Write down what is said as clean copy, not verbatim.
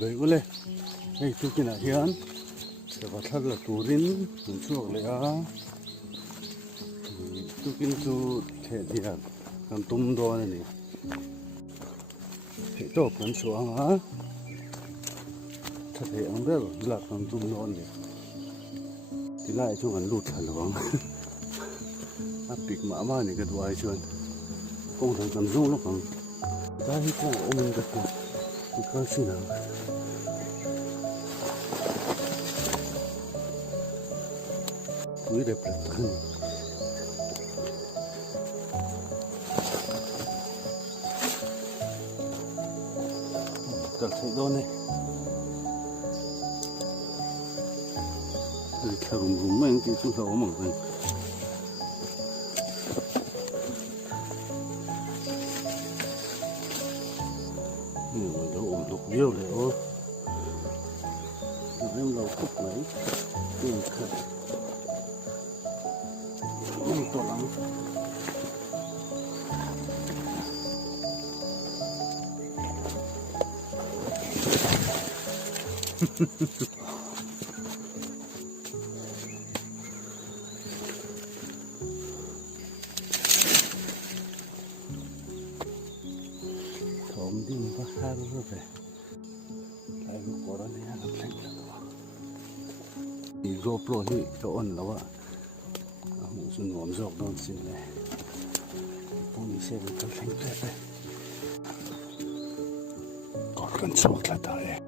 Vậy có lẽ đây tôi kia là hiền để vào thật là turin mình chuộc lại á tôi kia tôi thể thì là làm tum đo này thể tốt cần xuống á thật thể không biết rồi là làm tum đo này thì lại cho gần lụt thật luôn áp bịch mã mà này cái đuôi chuồn không thể cầm rung nó còn ta đi qua ôm mình được thì coi xin nào túi đẹp đẹp hơn cần thấy đôi này theo rùm mình thì chúng ta có một mình mình đã ổn lục điêu này ô em đầu cúc mấy tiền khẩn không to lắm thom đi mà hai rồi về lại lúc có đó này làm lạnh là thì GoPro thì cho ổn đâu ạ một số nóm dọc đâu xin này bông xe với cái lạnh đẹp đây còn cần sốt là tới